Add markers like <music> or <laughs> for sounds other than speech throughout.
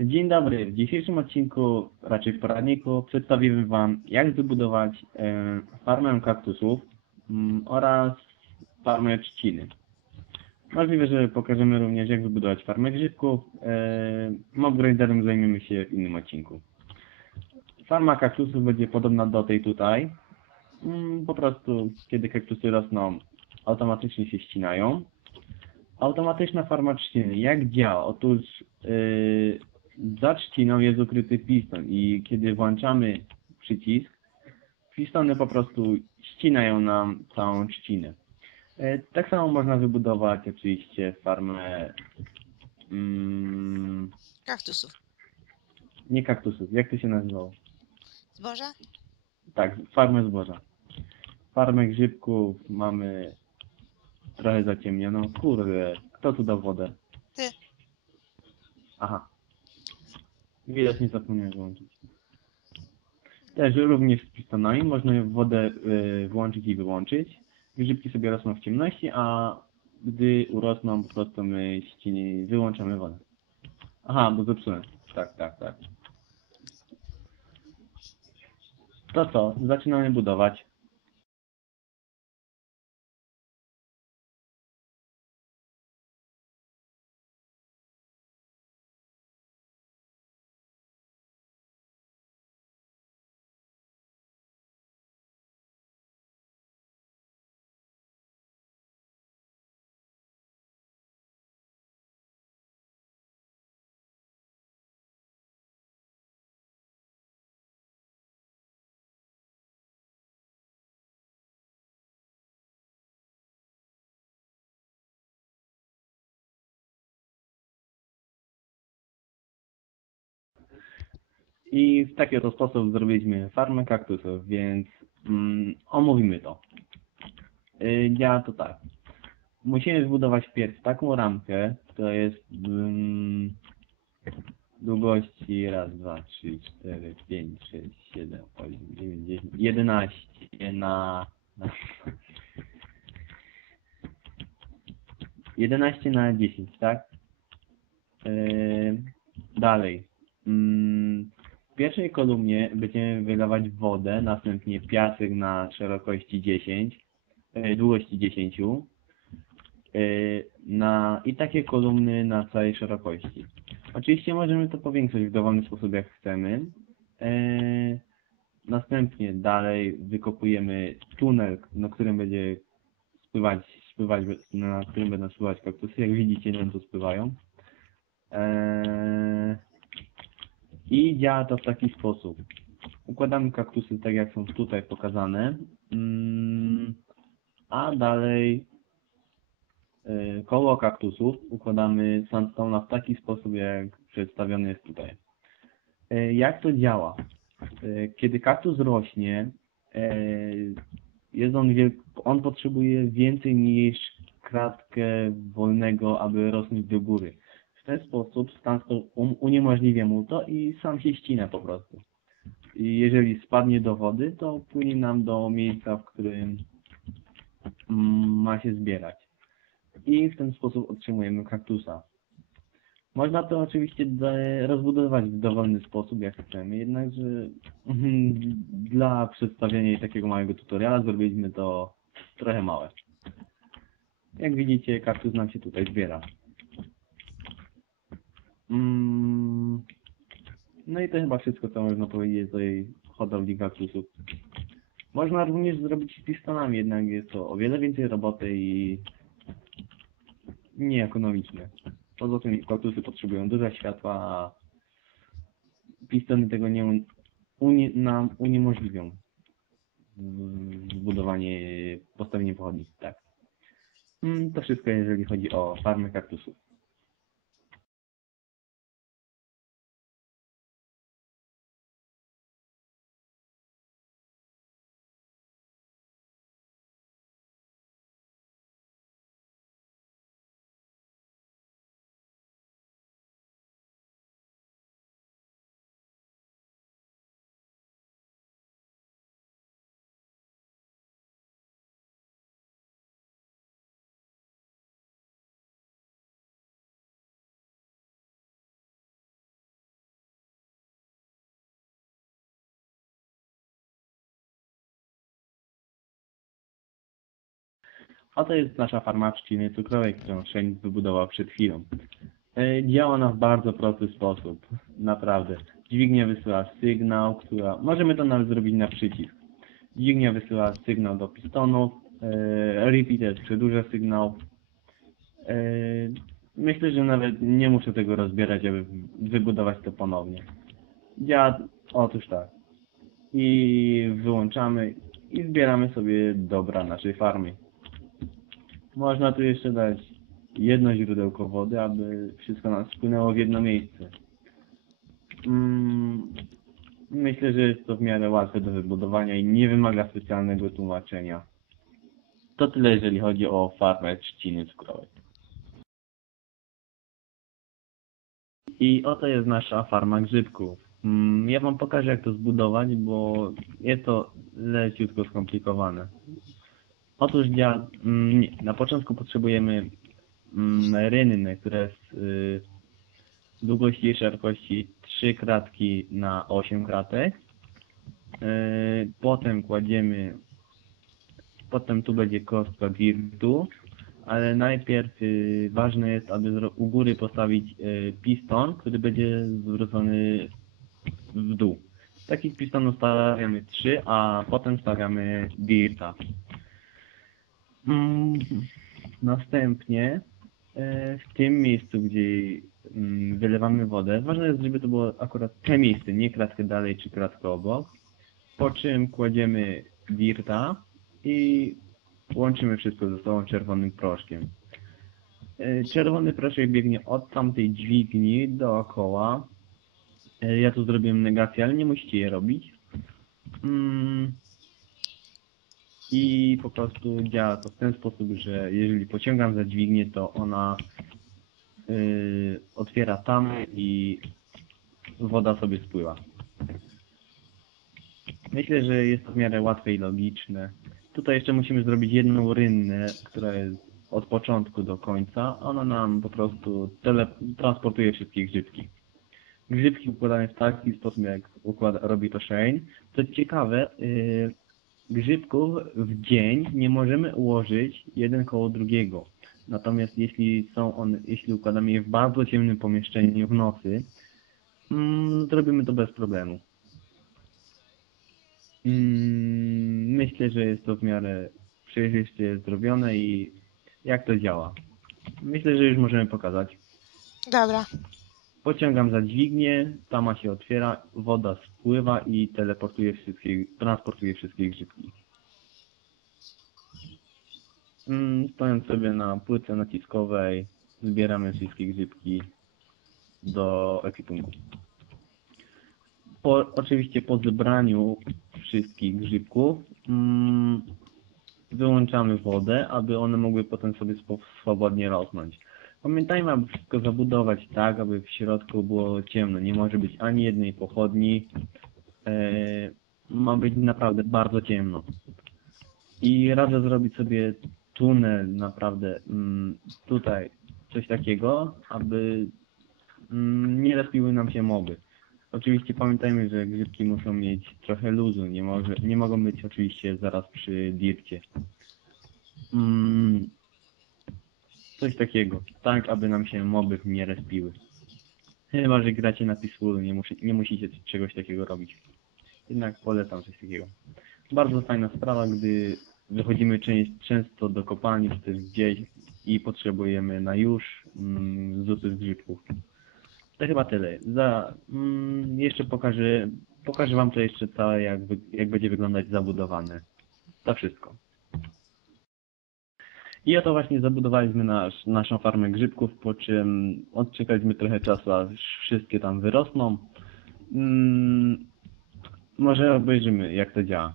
Dzień dobry. W dzisiejszym odcinku, raczej w poradniku, przedstawimy Wam, jak wybudować e, farmę kaktusów mm, oraz farmę trzciny. Możliwe, że pokażemy również, jak wybudować farmę grzybków. E, Mobgraderem zajmiemy się w innym odcinku. Farma kaktusów będzie podobna do tej tutaj. Mm, Po prostu, kiedy kaktusy rosną, automatycznie się ścinają. Automatyczna farma trzciny. Jak działa? Otóż yy, za trzciną jest ukryty piston i kiedy włączamy przycisk, pistony po prostu ścinają nam całą trzcinę. Yy, tak samo można wybudować oczywiście farmę mm, Kaktusów. nie kaktusów, jak to się nazywało? Zboża? Tak, farmę zboża. Farmę grzybków mamy trochę zaciemnioną. Kurde, kto tu dał wodę? Ty. Aha. Widać nie zapomniałem włączyć. Też również z pistonami można wodę y, włączyć i wyłączyć. Grzybki sobie rosną w ciemności, a gdy urosną po prostu my ścini, wyłączamy wodę. Aha, bo zepsułem. Tak, tak, tak. To co? Zaczynamy budować. I w taki oto sposób zrobiliśmy farmę kaktusów, więc mm, omówimy to. Yy, działa to tak. Musimy zbudować wpierw taką ramkę, która jest mm, długości raz, dwa, trzy, cztery, pięć, sześć, siedem, osiem, dziewięć, dziesięć, jedenaście na, na 11 na 10, tak? Yy, dalej. Pierwszej kolumnie będziemy wylewać wodę, następnie piasek na szerokości 10, yy, długości 10 yy, na, i takie kolumny na całej szerokości. Oczywiście możemy to powiększyć w dowolny sposób jak chcemy. Yy, następnie dalej wykopujemy tunel, na którym będzie spływać, spływać, na którym będą spływać kaktusy. Jak widzicie, nam tu spływają. Eee, I działa to w taki sposób. Układamy kaktusy tak jak są tutaj pokazane. Mm, a dalej e, koło kaktusów układamy sandstone'a w taki sposób jak przedstawiony jest tutaj. E, Jak to działa? E, Kiedy kaktus rośnie, jest on on potrzebuje więcej niż kratkę wolnego, aby rosnąć do góry. Ten sposób Stanstone um, uniemożliwia mu to i sam się ścina po prostu. I jeżeli spadnie do wody, to płynie nam do miejsca, w którym ma się zbierać. I w ten sposób otrzymujemy kaktusa. Można to oczywiście rozbudować w dowolny sposób, jak chcemy, jednakże <laughs> dla przedstawienia takiego małego tutoriala zrobiliśmy to trochę małe. Jak widzicie, kaktus nam się tutaj zbiera. Mm, No i to chyba wszystko, co można powiedzieć o tej hodowli kaktusów. Można również zrobić z pistonami, jednak jest to o wiele więcej roboty i nieekonomiczne. Poza tym kaktusy potrzebują dużo światła, a pistony tego nie un- unie, nam uniemożliwią zbudowanie, postawienie pochodni. Tak. Mm, To wszystko, jeżeli chodzi o farmę kaktusów. Oto jest nasza farma trzciny cukrowej, którą Shane wybudował przed chwilą. E, Działa ona w bardzo prosty sposób. Naprawdę. Dźwignia wysyła sygnał, która... Możemy to nawet zrobić na przycisk. Dźwignia wysyła sygnał do pistonu. E, repeater przedłuża sygnał. E, Myślę, że nawet nie muszę tego rozbierać, aby wybudować to ponownie. Działa otóż tak. I wyłączamy i zbieramy sobie dobra naszej farmy. Można tu jeszcze dać jedno źródełko wody, aby wszystko nam spłynęło w jedno miejsce. Mm, myślę, że jest to w miarę łatwe do wybudowania i nie wymaga specjalnego tłumaczenia. To tyle, jeżeli chodzi o farmę trzciny cukrowej. I oto jest nasza farma grzybków. Mm, Ja wam pokażę jak to zbudować, bo jest to leciutko skomplikowane. Otóż dzia... mm, na początku potrzebujemy mm, rynny, które jest y, długości i szerokości 3 kratki na 8 kratek. Y, potem kładziemy potem tu będzie kostka wirtu, ale najpierw y, ważne jest, aby u góry postawić piston, który będzie zwrócony w dół. Takich pistonów stawiamy trzy, a potem stawiamy dirta. Mm, następnie e, w tym miejscu, gdzie mm, wylewamy wodę, ważne jest, żeby to było akurat te miejsce, nie kratkę dalej czy kratkę obok. Po czym kładziemy dirta i łączymy wszystko ze sobą czerwonym proszkiem. E, Czerwony proszek biegnie od tamtej dźwigni dookoła. E, Ja tu zrobiłem negację, ale nie musicie je robić. I po prostu działa to w ten sposób, że jeżeli pociągam za dźwignię, to ona y, otwiera tam i woda sobie spływa. Myślę, że jest to w miarę łatwe i logiczne. Tutaj jeszcze musimy zrobić jedną rynnę, która jest od początku do końca. Ona nam po prostu transportuje wszystkie grzybki. Grzybki układane w taki sposób, jak układa, robi to Shane. Co ciekawe, yy, grzybków w dzień nie możemy ułożyć jeden koło drugiego. Natomiast jeśli są one, jeśli układamy je w bardzo ciemnym pomieszczeniu w nocy, mm, zrobimy to bez problemu. Mm, myślę, że jest to w miarę przejrzyście zrobione i jak to działa. Myślę, że już możemy pokazać. Dobra. Pociągam za dźwignię, tama się otwiera, woda spływa i teleportuje wszystkie, transportuje wszystkie grzybki. Mm, Stojąc sobie na płytce naciskowej, zbieramy wszystkie grzybki do ekwipunku. Po, oczywiście po zebraniu wszystkich grzybków mm, wyłączamy wodę, aby one mogły potem sobie swobodnie rosnąć. Pamiętajmy, aby wszystko zabudować tak, aby w środku było ciemno. Nie może być ani jednej pochodni. E, ma być naprawdę bardzo ciemno. I radzę zrobić sobie tunel naprawdę mm, tutaj, coś takiego, aby mm, nie respiły nam się moby. Oczywiście pamiętajmy, że grzybki muszą mieć trochę luzu, nie, może, nie mogą być oczywiście zaraz przy dircie. Mm, coś takiego, tak aby nam się moby nie respiły. Chyba, że gracie na Peaceful, nie, musi, nie musicie czegoś takiego robić. Jednak polecam coś takiego. Bardzo fajna sprawa, gdy wychodzimy często do kopalni czy też gdzieś i potrzebujemy na już mm, zupy z. To chyba tyle. Za, mm, jeszcze pokażę, pokażę wam to jeszcze całe, jak, jak będzie wyglądać zabudowane. To wszystko. I oto właśnie zabudowaliśmy nasz, naszą farmę grzybków, po czym odczekaliśmy trochę czasu, aż wszystkie tam wyrosną. Mm, może obejrzymy, jak to działa.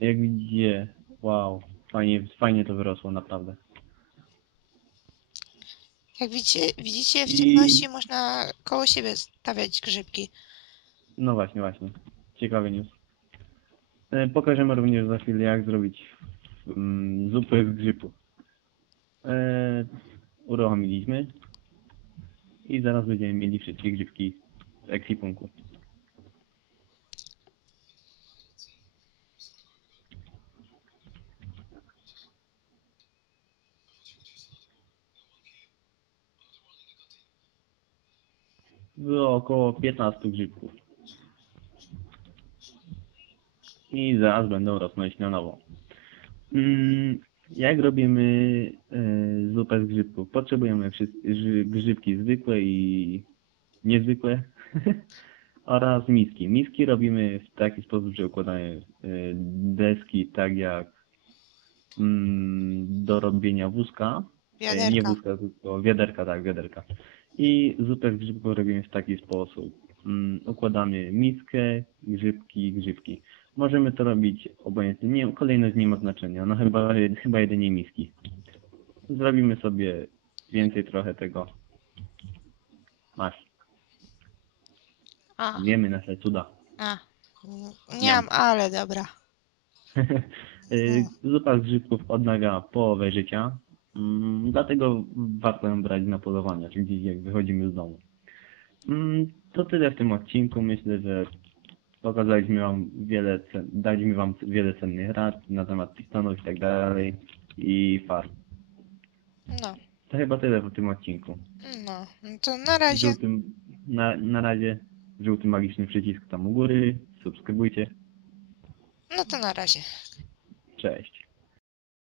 Jak widzicie, wow, fajnie, fajnie to wyrosło, naprawdę. Jak widzicie, widzicie w I- ciemności można koło siebie stawiać grzybki. No właśnie, właśnie. Ciekawy news. E, Pokażemy również za chwilę, jak zrobić mm, zupy z grzybu. E, uruchomiliśmy i zaraz będziemy mieli wszystkie grzybki z ekwipunku. Było około 15 grzybków. I zaraz będą rosnąć na nowo. Mm, jak robimy e, zupę z grzybków? Potrzebujemy grzybki zwykłe i niezwykłe <laughs> oraz miski. Miski robimy w taki sposób, że układamy e, deski tak jak mm, do robienia wózka. E, Nie Wiaderka. wózka, tylko wiaderka, tak, wiaderka. I zupę z grzybków robimy w taki sposób. Mm, układamy miskę, grzybki, grzybki. Możemy to robić obojętnie. Nie, kolejność nie ma znaczenia. No chyba, chyba jedynie miski. Zrobimy sobie więcej trochę tego. Masz. A, Wiemy nasze cuda. a. Nie mam, ale dobra. <laughs> Y, Zupa z grzybków odnawia połowę życia, mm, dlatego warto ją brać na polowania, czy gdzieś jak wychodzimy z domu. Mm, To tyle w tym odcinku. Myślę, że pokazaliśmy wam wiele, daliśmy wam wiele cennych rad na temat pistonów i tak dalej i farm. No, To chyba tyle w tym odcinku. no. No to na razie. Żółtym, na, na razie żółty magiczny przycisk tam u góry. Subskrybujcie. No to na razie. Cześć.